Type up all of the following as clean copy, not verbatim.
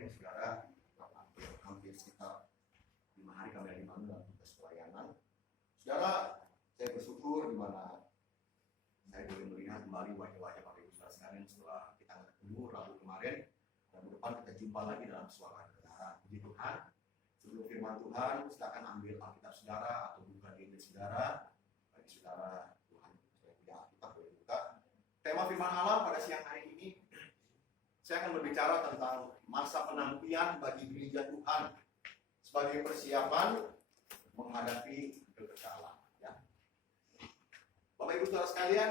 kemarin saudara hampir sekitar 5 hari kami ada di mana dalam tugas pelayanan. Saudara, saya bersyukur di mana saya boleh melihat kembali wajah-wajah Bapak Ibu saudara sekalian setelah kita ketemu Rabu kemarin, dan minggu depan kita jumpa lagi dalam suara kebenaran. Puji Tuhan. Sebelum firman Tuhan, silakan ambil Alkitab saudara atau buka di Injil saudara. Bagi saudara, Tuhan saya punya Alkitab boleh buka. Tema firman Allah pada siang hari ini, saya akan berbicara tentang masa penantian bagi gereja Tuhan sebagai persiapan menghadapi kekekalan. Ya. Bapak Ibu saudara sekalian,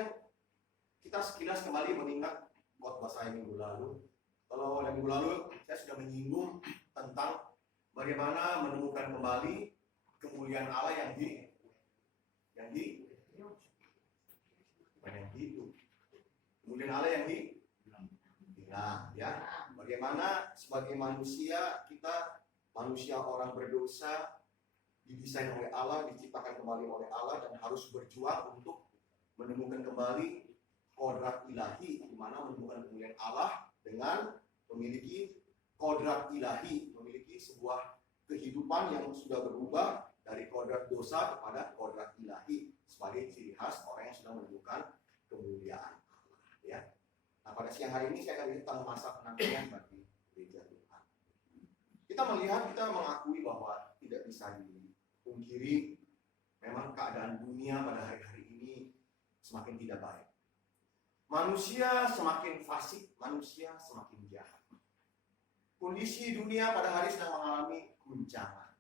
kita sekilas kembali mengingat khotbah saya minggu lalu. Kalau minggu lalu saya sudah menyinggung tentang bagaimana menemukan kembali kemuliaan Allah yang hidup. Kemuliaan Allah yang hilang, ya. Bagaimana sebagai manusia, kita manusia orang berdosa, didesain oleh Allah, diciptakan kembali oleh Allah, dan harus berjuang untuk menemukan kembali kodrat ilahi, di mana menemukan kemuliaan Allah dengan memiliki kodrat ilahi, memiliki sebuah kehidupan yang sudah berubah dari kodrat dosa kepada kodrat ilahi sebagai ciri khas orang yang sudah menemukan kemuliaan Allah. Ya. Nah, pada siang hari ini saya akan bicara tentang masa penantian bagi gereja Tuhan. Kita melihat, kita mengakui bahwa tidak bisa dipungkiri memang keadaan dunia pada hari-hari ini semakin tidak baik. Manusia semakin fasik, manusia semakin jahat. Kondisi dunia pada hari sedang mengalami guncangan.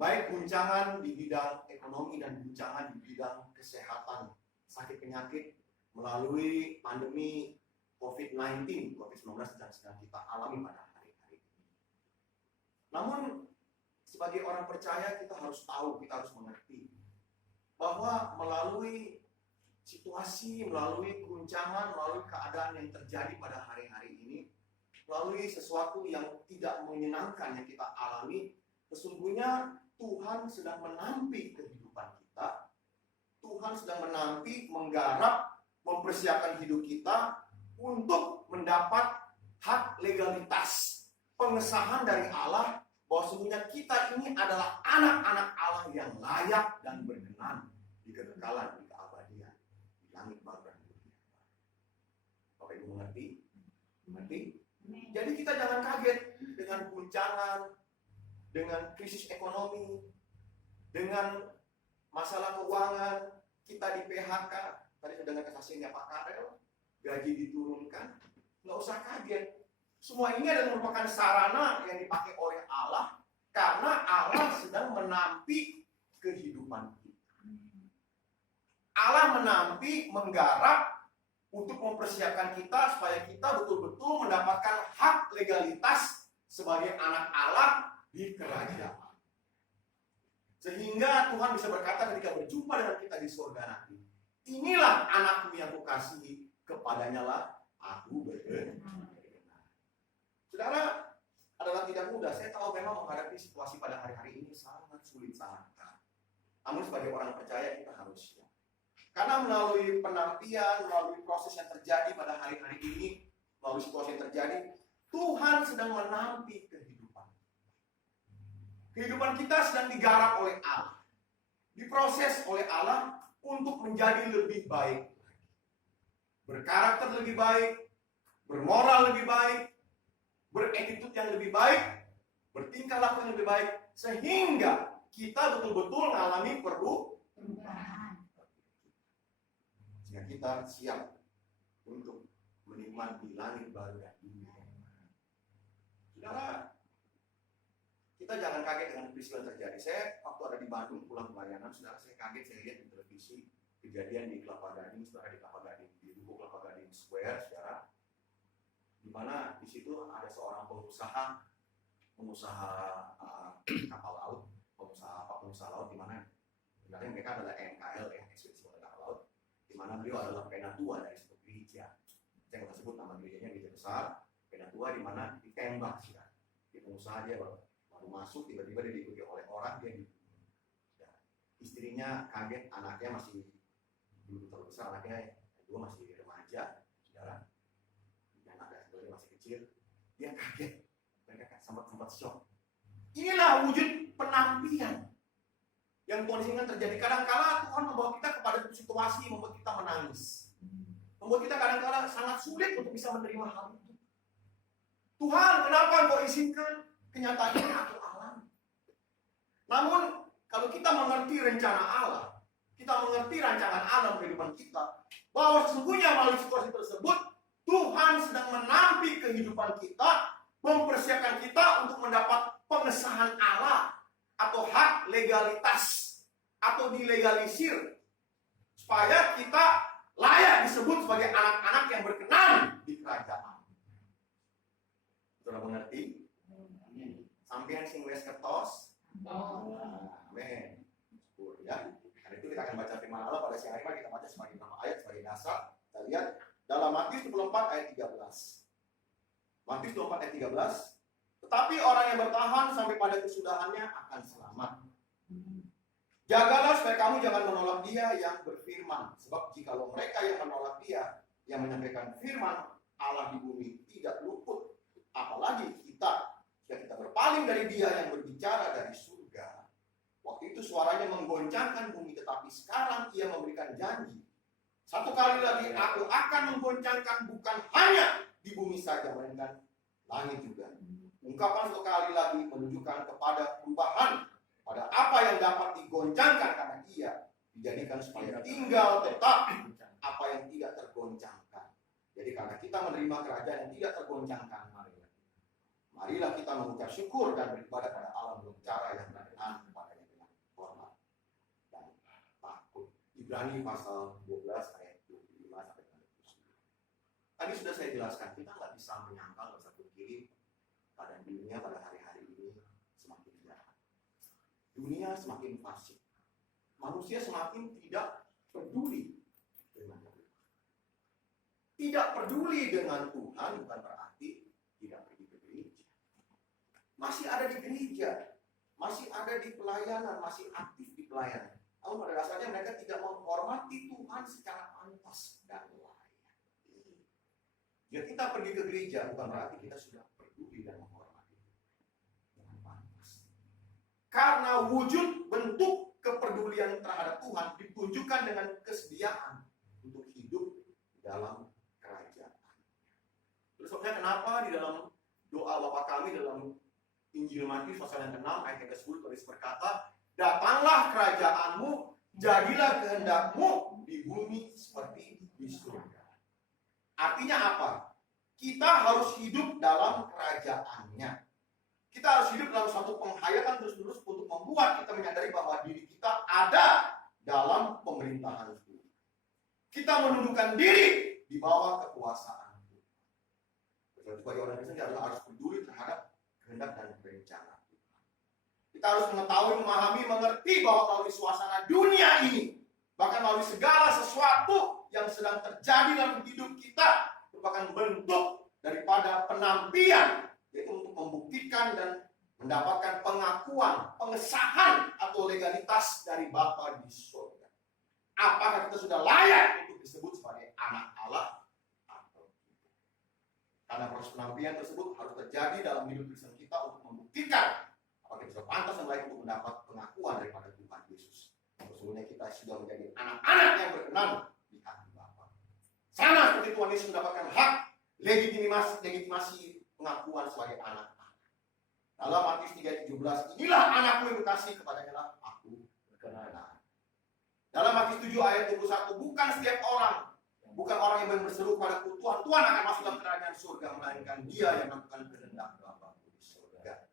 Baik guncangan di bidang ekonomi dan guncangan di bidang kesehatan, sakit penyakit melalui pandemi COVID-19 yang sedang kita alami pada hari-hari ini. Namun sebagai orang percaya kita harus tahu, kita harus mengerti bahwa melalui situasi, melalui guncangan, melalui keadaan yang terjadi pada hari-hari ini, melalui sesuatu yang tidak menyenangkan yang kita alami, sesungguhnya Tuhan sedang menampi kehidupan kita. Tuhan sedang menampi, menggarap, mempersiapkan hidup kita untuk mendapat hak legalitas, pengesahan dari Allah bahwa sesungguhnya kita ini adalah anak-anak Allah yang layak dan berkenan di kekekalan, di keabadian, di langit baru dan bumi baru. Bapak Ibu mengerti? Mengerti? Jadi kita jangan kaget dengan guncangan, dengan krisis ekonomi, dengan masalah keuangan, kita di PHK. Tadi sudah dengar kesaksiannya Pak Karel, gaji diturunkan. Nggak usah kaget. Semua ini adalah merupakan sarana yang dipakai oleh Allah karena Allah sedang menampi kehidupan kita. Allah menampi, menggarap untuk mempersiapkan kita supaya kita betul-betul mendapatkan hak legalitas sebagai anak Allah di kerajaan. Sehingga Tuhan bisa berkata ketika berjumpa dengan kita di surga nanti, inilah anakku yang kukasihi, kepadanya lah aku berkenan. Saudara, adalah tidak mudah. Saya tahu memang menghadapi situasi pada hari-hari ini sangat sulit, sangat berat. Namun sebagai orang percaya kita harus siap. Karena melalui penantian, melalui proses yang terjadi pada hari-hari ini, melalui situasi yang terjadi, Tuhan sedang menampi kehidupan. Kehidupan kita sedang digarap oleh Allah. Diproses oleh Allah untuk menjadi lebih baik. Berkarakter lebih baik, bermoral lebih baik, beretitude yang lebih baik, bertingkah laku yang lebih baik, sehingga kita betul-betul mengalami perubahan. Sehingga kita siap untuk menikmati langit baru dan bumi baru. Saudara, kita jangan kaget dengan peristiwa yang terjadi. Saya waktu ada di Bandung pulang pelayanan, saudara, saya kaget, saya lihat di televisi kejadian di Kelapa Gading, saudara, di Kelapa Gading, di Dukuh Kelapa Gading Square, saudara, di mana di situ ada seorang pengusaha kapal laut, pengusaha laut, di mana sebenarnya mereka adalah NKL, ya, ekspedisi kapal laut, di mana beliau adalah penatua dari sebuah gereja. Saya nggak sebut nama gerejanya, gereja besar, penatua, di mana ditembak, saudara. Di pengusaha dia baru masuk, tiba-tiba dia diikuti oleh orang, dia dibunuh. Istrinya kaget, anaknya masih belum terlalu besar, anaknya dua masih remaja, saudara. Anak dan sebagainya masih kecil, dia kaget. sempat shock. Inilah wujud penampian yang Tuhan inginkan terjadi. Kadang-kala Tuhan membawa kita kepada situasi yang membuat kita menangis, membuat kita kadang-kala sangat sulit untuk bisa menerima hal itu. Tuhan, kenapa Engkau izinkan kenyataan ini aku alami? Namun kalau kita mengerti rencana Allah, kita mengerti rancangan Allah kehidupan kita, bahwa sesungguhnya melalui situasi tersebut Tuhan sedang menampi kehidupan kita, mempersiapkan kita untuk mendapat pengesahan Allah atau hak legalitas atau dilegalisir supaya kita layak disebut sebagai anak-anak yang berkenan di kerajaan. Sudah mengerti? Sampai sing wes kertos. Amin. Ya. Karena itu kita akan baca firman Allah pada siang hari, kita baca sebagai nama ayat sebagai dasar. Kita lihat dalam Matius 24 ayat 13. Matius 24 ayat 13. Tetapi orang yang bertahan sampai pada kesudahannya akan selamat. Jagalah supaya kamu jangan menolak dia yang berfirman. Sebab jikalau mereka yang menolak dia yang menyampaikan firman Allah di bumi tidak luput, apalagi kita, jika kita berpaling dari dia yang berbicara dari surga. Waktu itu suaranya menggoncangkan bumi, tetapi sekarang ia memberikan janji. Satu kali lagi aku akan menggoncangkan bukan hanya di bumi saja, melainkan langit juga. Ungkapan satu kali lagi menunjukkan kepada perubahan pada apa yang dapat digoncangkan karena ia dijadikan supaya tinggal tetap apa yang tidak tergoncangkan. Jadi karena kita menerima kerajaan yang tidak tergoncangkan, marilah kita mengucap syukur dan beribadah pada Allah dengan cara yang berkenan kepadanya dengan hormat dan takut. Ibrani pasal 12 ayat 25 sampai 29. Tadi sudah saya jelaskan, kita nggak bisa menyangkal dosa kiri pada dunia pada hari-hari ini semakin jahat. Dunia semakin fasik. Manusia semakin tidak peduli dengan Tuhan. Tidak peduli dengan Tuhan bukan berarti tidak pergi ke gereja. Masih ada di gereja, masih ada di pelayanan, masih aktif di pelayanan. Namun pada dasarnya mereka tidak menghormati Tuhan secara pantas dan layak. Jika kita pergi ke gereja bukan berarti kita sudah peduli dan menghormati dengan pantas. Karena wujud bentuk kepedulian terhadap Tuhan ditunjukkan dengan kesediaan untuk hidup dalam kerajaan. Terus sebabnya kenapa di dalam doa Bapa kami dalam Injil Matius pasal yang ke-6 ayat yang ke-10 tulis berkata, datanglah kerajaanmu, jadilah kehendakmu di bumi seperti di surga. Artinya apa? Kita harus hidup dalam kerajaannya. Kita harus hidup dalam suatu penghayatan terus-menerus untuk membuat kita menyadari bahwa diri kita ada dalam pemerintahan Tuhan. Kita menundukkan diri di bawah kekuasaan Tuhan. Sebagai orang Kristen kita harus peduli terhadap kehendak dan rencana Tuhan. Kita harus mengetahui, memahami, mengerti bahwa melalui suasana dunia ini, bahkan melalui segala sesuatu yang sedang terjadi dalam hidup kita, merupakan bentuk daripada penampian, yaitu untuk membuktikan dan mendapatkan pengakuan, pengesahan atau legalitas dari Bapa di surga. Apakah kita sudah layak untuk disebut sebagai anak Allah atau tidak? Karena proses penampian tersebut harus terjadi dalam hidup Kristen kita untuk membuktikan apakah kita sudah pantas dan layak untuk mendapat pengakuan daripada Tuhan Yesus. Sesungguhnya kita sudah menjadi anak-anak yang berkenan di hati Bapa. Sama seperti Tuhan Yesus mendapatkan hak legitimasi pengakuan sebagai anak. Dalam Matius 3:17, inilah anakku yang kekasih, kepadanya lah aku berkenan. Dalam Matius 7 ayat 21, bukan setiap orang, bukan orang yang berseru padaku, Tuhan, Tuhan akan masuk dalam kerajaan surga, melainkan dia yang melakukan kehendak Bapa di surga.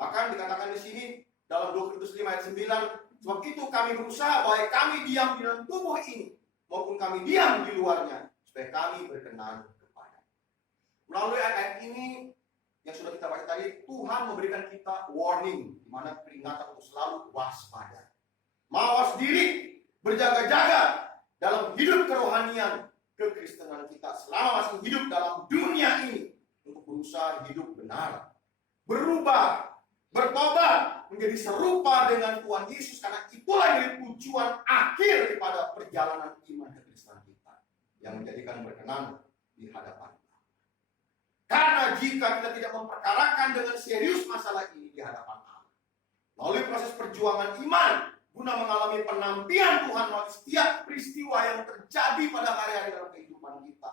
Bahkan dikatakan di sini dalam 2 Korintus 5 ayat 9, sebab itu kami berusaha baik kami diam di dalam tubuh ini maupun kami diam di luarnya, supaya kami berkenan kepada. Melalui ayat ini yang sudah kita baca tadi, Tuhan memberikan kita warning, di mana peringatan untuk selalu waspada, mawas diri, berjaga-jaga dalam hidup kerohanian kekristenan kita selama masih hidup dalam dunia ini, untuk berusaha hidup benar, berubah, bertobat menjadi serupa dengan Tuhan Yesus, karena itulah yang tujuan akhir daripada perjalanan iman kekristenan kita yang menjadikan berkenan di hadapan. Karena jika kita tidak memperkarakan dengan serius masalah ini di hadapan Allah, melalui proses perjuangan iman, guna mengalami penampian Tuhan melalui setiap peristiwa yang terjadi pada hari-hari dalam kehidupan kita,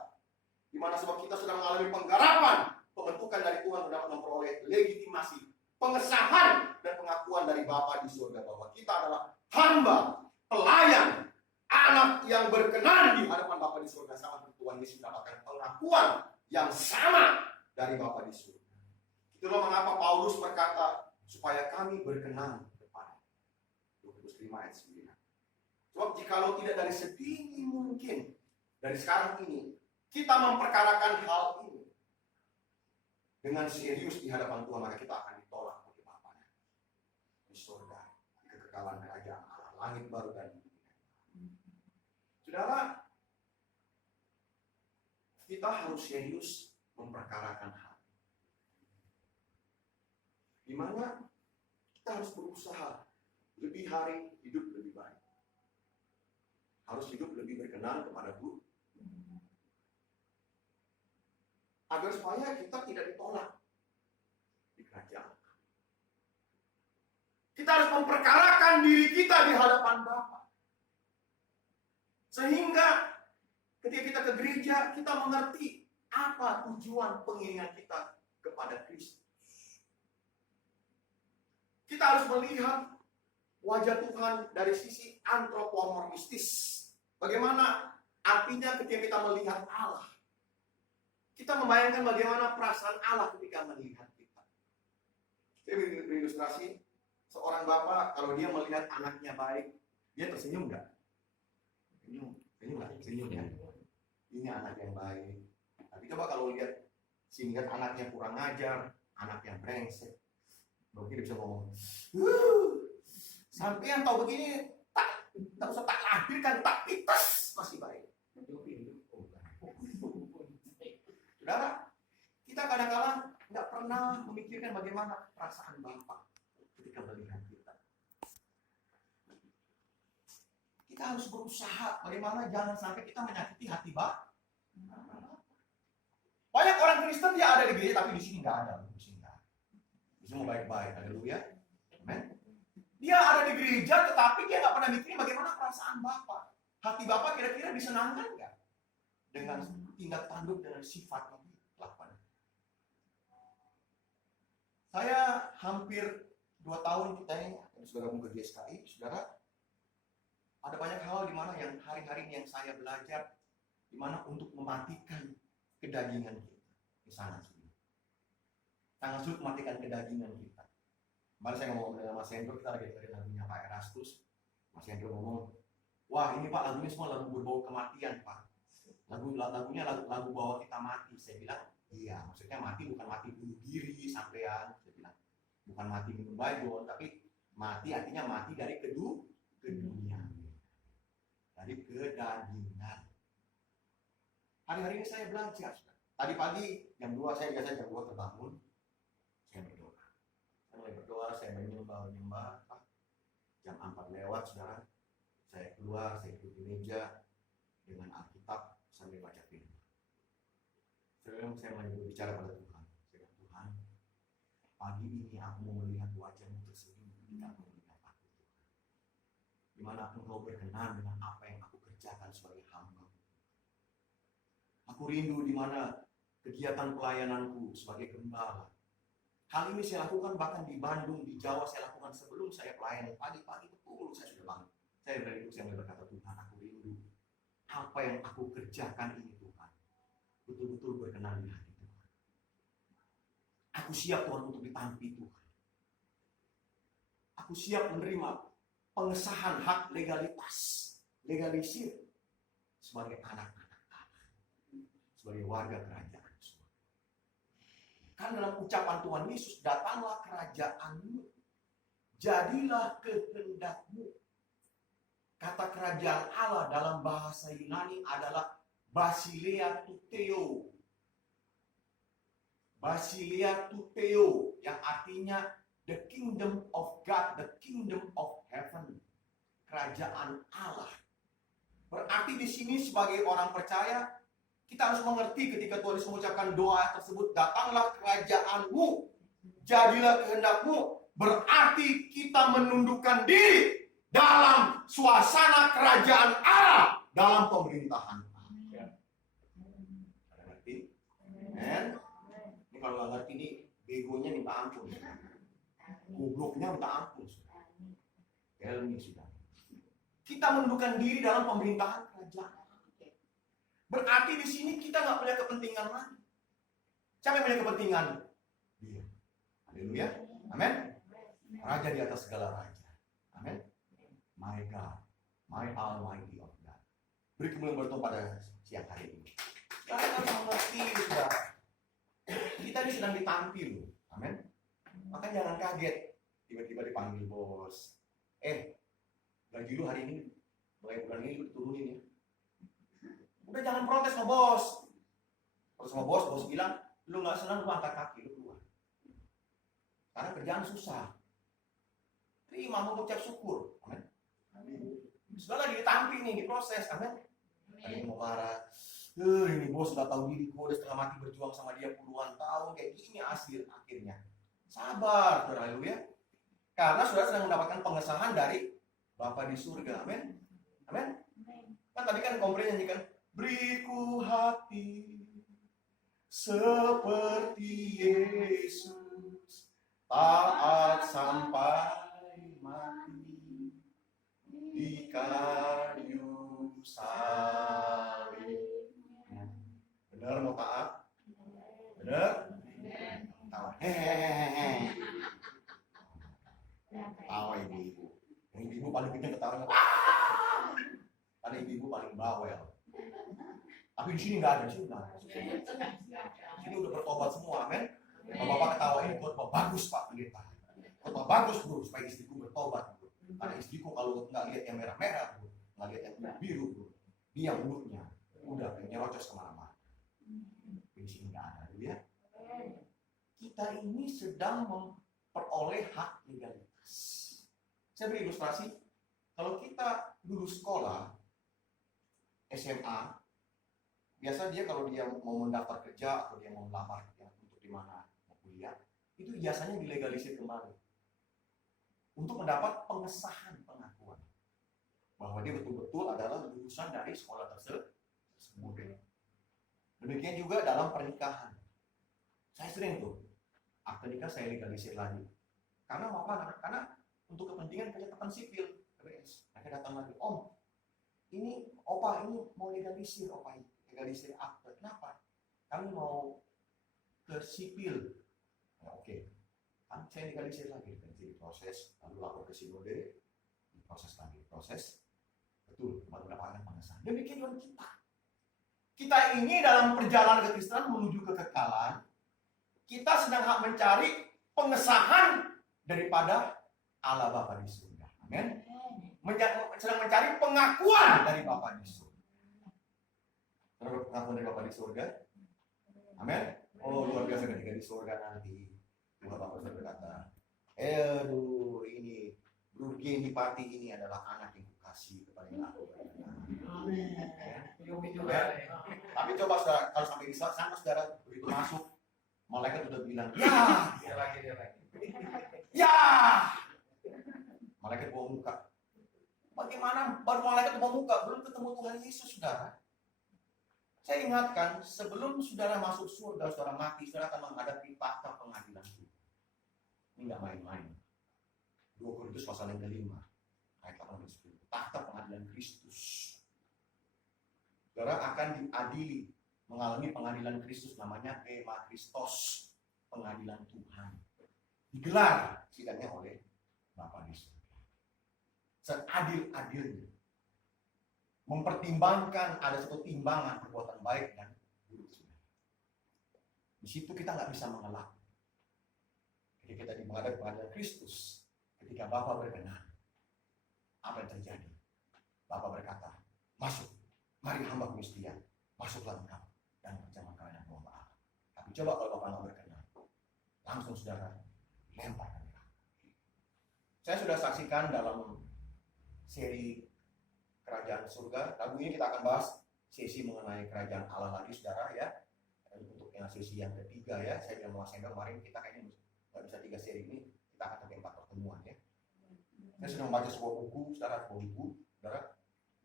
di mana sebab kita sedang mengalami penggarapan, pembentukan dari Tuhan untuk dapat memperoleh legitimasi, pengesahan dan pengakuan dari Bapa di surga bahwa kita adalah hamba, pelayan, anak yang berkenan di hadapan Bapa di surga, sama seperti Tuhan Yesus mendapatkan pengakuan yang sama dari Bapa di surga. Itulah mengapa Paulus berkata, supaya kami berkenan kepada 25 ayat 9. Sebab jikalau tidak dari sedini mungkin, dari sekarang ini, kita memperkarakan hal ini dengan serius di hadapan Tuhan, maka kita akan ditolak oleh Bapa di surga, di kekekalan kerajaan Allah, langit baru dan bumi. Saudara, kita harus serius memperkarakan hal, di mana kita harus berusaha lebih hari hidup lebih baik, harus hidup lebih berkenan kepada Tuhan, agar supaya kita tidak ditolak di kerajaan. Kita harus memperkarakan diri kita di hadapan Bapa, sehingga ketika kita ke gereja, kita mengerti apa tujuan pengiringan kita kepada Kristus. Kita harus melihat wajah Tuhan dari sisi antropomorfistis. Bagaimana artinya ketika kita melihat Allah, kita membayangkan bagaimana perasaan Allah ketika melihat kita. Saya berilustrasi, seorang bapak kalau dia melihat anaknya baik, dia tersenyum nggak? Senyum ya. Ini anak yang baik. Tapi coba kalau lihat anaknya kurang ajar, anak yang brengsek, baru dia bisa ngomong, sampai yang tahu begini, tak usah tak lahirkan, tak pites masih baik. Saudara, kita kadang-kadang nggak pernah memikirkan bagaimana perasaan Bapa ketika melihat kita. Kita harus berusaha bagaimana jangan sampai kita menyakiti hati Bapa. Banyak orang Kristen dia ada di gereja tapi di sini nggak ada, di sini mau baik-baik, haleluya, amen. Dia ada di gereja tetapi dia nggak pernah mikirin bagaimana perasaan Bapa. Hati Bapa kira-kira disenangkan nggak dengan tindak tanduk dengan sifat yang dilakukan. Saya hampir 2 tahun kita ini sudah gabung ke GSKI, saudara. Ada banyak hal di mana yang hari-hari ini yang saya belajar, di mana untuk mematikan kedagingan kita. Ini sangat sulit. Sangat sulit mematikan kedagingan kita. Kemarin saya ngomong dengan Mas Hendro, kita lagi dengerin lagunya Pak Erastus. Mas Hendro ngomong, wah ini Pak lagunya semua lagu berbau kematian Pak. Lagunya lagu bawa kita mati. Saya bilang, iya, maksudnya mati bukan mati bunuh diri sampean. Saya bilang, bukan mati minum baygon, tapi mati artinya mati dari kedunia, dari kedagingan. Hari-hari ini saya belajar. Tadi pagi jam 2 saya biasa jam 2 terbangun, saya berdoa. Saya mulai berdoa, saya menyembah. Jam 4 lewat, saudara, saya keluar, saya duduk di meja dengan Alkitab sambil baca firman. Saya mulai berbicara pada Tuhan. Saya bilang, Tuhan, pagi ini aku mau melihat wajah-Mu tersenyum ketika aku melihat aku, Tuhan. Di mana Engkau berkenan dengan apa yang aku kerjakan sebagai hamba. Aku rindu di mana kegiatan pelayananku sebagai gembala. Hal ini saya lakukan bahkan di Bandung, di Jawa saya lakukan sebelum saya pelayanan. Pagi-pagi betul saya sudah bangun. Saya dari itu saya berkata, Tuhan, aku rindu apa yang aku kerjakan ini, Tuhan, betul-betul berkenan di hati Tuhan. Aku siap, Tuhan, untuk ditampi Tuhan. Aku siap menerima pengesahan hak legalisir sebagai anak-anak Allah, sebagai warga kerajaan. Kan dalam ucapan Tuhan Yesus, datanglah kerajaan-Mu, jadilah kehendak-Mu. Kata kerajaan Allah dalam bahasa Yunani adalah Basileia tuteo. Basileia tuteo, yang artinya the kingdom of God, the kingdom of heaven. Kerajaan Allah. Berarti di sini sebagai orang percaya, Kita harus mengerti ketika Tuhan Yesus mengucapkan doa tersebut, datanglah kerajaanmu, jadilah kehendakmu, berarti kita menundukkan diri dalam suasana kerajaan Allah, dalam pemerintahan Allah. Ada ngerti? Ini kalau nggak ngerti ini, begonya minta ampun, gobloknya minta ampun. Helmi sudah. Kita menundukkan diri dalam pemerintahan kerajaan. Berarti di sini kita nggak punya kepentingan lagi. Siapa yang punya kepentingan? Dia. Haleluya. Amin. Raja di atas segala raja. Amin. My God, my Almighty of God. Beri kemuliaan bertemu pada siang hari ini. Kita harus mengerti sudah. Kita ini sedang ditampil. Amin. Maka jangan kaget tiba-tiba dipanggil bos. Gaji lu hari ini, mulai bulan ini lu turunin ya. Udah jangan protes sama bos. Terus sama bos bilang, lu nggak senang, lu angkat kaki, lu keluar. Karena kerjaan susah. Terima, mengucap syukur. Amin. Sudah lagi ditampil nih, diproses. Amin. Ada yang mau marah. Ini bos sudah tahu diri, gue udah setengah mati berjuang sama dia puluhan tahun, kayak gini akhirnya. Sabar, haleluya. Karena saudara sedang mendapatkan pengesahan dari Bapa di surga. Amin. Amin. Kan tadi kan komplain nyanyikan, beriku hati seperti Yesus, taat sampai mati di kayu salib. Benar mau taat? Benar? Tawa. Hehehe. Tawa ibu-ibu. Yang ibu paling kenceng ketawanya. Karena ibu paling bawel. Tapi di sini nggak ada, di sini nggak ada. Di sini udah bertobat semua, amin. Bapak ketawain, khotbah bagus Pak Pendeta. Khotbah bagus bro, supaya istriku bertobat bro. Karena istriku kalau nggak lihat yang merah-merah bro, nggak lihat yang biru bro, dia mulutnya udah nyerocos kemana-mana. Di sini nggak ada, ya. Kita ini sedang memperoleh hak legalitas. Saya beri ilustrasi. Kalau kita dulu sekolah SMA, biasa dia kalau dia mau mendaftar kerja atau dia mau melamar untuk di mana mau kuliah, itu biasanya dilegalisir kembali untuk mendapat pengesahan pengakuan bahwa dia betul-betul adalah lulusan dari sekolah tersebut. Demikian juga dalam pernikahan. Saya sering tuh akte nikah saya legalisir lagi. Karena apa? Karena untuk kepentingan catatan sipil. Mereka datang lagi, Om, ini opa ini mau legalisir, opa ini legalisir akte. Kenapa? Kami mau ke sipil. Ya, oke. Kan saya legalisir lagi, proses, lalu lapor ke sinode, proses lagi, proses. Betul, mendapatkan pengesahan. Demikian juga kita. Kita ini dalam perjalanan kekristenan menuju kekekalan, kita sedang mencari pengesahan daripada Allah Bapa di surga. Amin. Sedang mencari pengakuan dari Bapa di surga. Pengakuan dari Bapa di surga. Amin. Oh, luar biasa ketika di surga nanti Tuhan Bapa berkata, aduh ini Burgen di party ini adalah anak yang kukasih kepada aku. Tapi coba saudara, kalau sampai di sana saudara begitu masuk, malaikat udah bilang, dia lagi. Ya, malaikat bawa muka. Bagaimana baru malaikat bawa muka, belum ketemu Tuhan Yesus, saudara? Saya ingatkan, sebelum saudara masuk surga, saudara mati, saudara akan menghadapi tahta pengadilan. Ini nggak main-main. 2 Korintus pasal yang ke-5, ayat 8-10. Tahta pengadilan Kristus. Saudara akan diadili, mengalami pengadilan Kristus, namanya Bema Kristos, pengadilan Tuhan. Digelar sidangnya oleh Bapa di surga. Seadil-adilnya. Mempertimbangkan ada satu timbangan perbuatan baik dan buruk. Di situ kita nggak bisa mengelak. Ketika kita menghadapi pengadilan Kristus, ketika Bapa berkenan, apa yang terjadi? Bapa berkata, masuk, mari hamba-Ku setia, masuklah engkau dan berjamaah kerajaan Allah. Tapi coba kalau Bapa nggak berkenan, langsung saudara lempar. Saya sudah saksikan dalam seri Kerajaan Surga. Lagu ini kita akan bahas sesi mengenai kerajaan Allah lagi, saudara ya. Untuk yang sesi yang ketiga ya, saya bilang sama kemarin kita kayaknya nggak bisa 3 seri ini, kita akan pakai 4 pertemuan ya. Saya sedang membaca sebuah buku, saudara, buku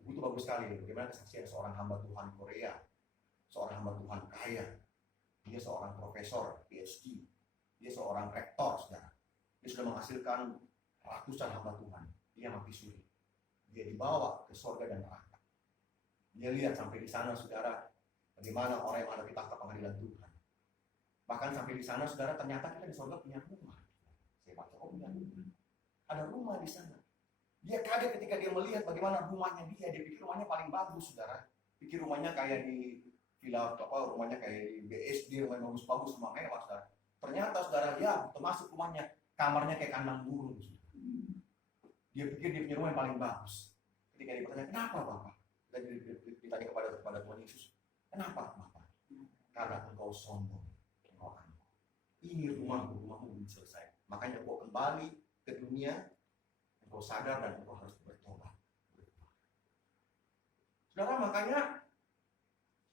itu bagus sekali. Bagaimana kesaksian seorang hamba Tuhan Korea, seorang hamba Tuhan kaya, dia seorang profesor PhD, dia seorang rektor, saudara. Dia sudah menghasilkan ratusan hamba Tuhan. Dia mati suri. Dia dibawa ke surga dan neraka. Dia lihat sampai di sana, saudara, bagaimana orang yang ada di takhta pengadilan Tuhan. Bahkan sampai di sana, saudara, ternyata kita di surga punya rumah. Saya baca, punya rumah. Ada rumah di sana. Dia kaget ketika dia melihat bagaimana rumahnya dia. Dia pikir rumahnya paling bagus, saudara. Pikir rumahnya kayak di villa, rumahnya kayak di BSD, rumahnya bagus-bagus, rumah mewah, saudara. Ternyata, saudara, ya, termasuk rumahnya, kamarnya kayak kandang burung. Dia pikir dia punya rumah yang paling bagus. Ketika dia bertanya, kenapa Bapak? Dan ditanya kepada Tuhan Yesus, kenapa Bapak? Karena engkau sombong, engkau angkuh. Ini rumahmu belum selesai. Makanya engkau kembali ke dunia, engkau sadar dan engkau harus bertobat. Saudara, makanya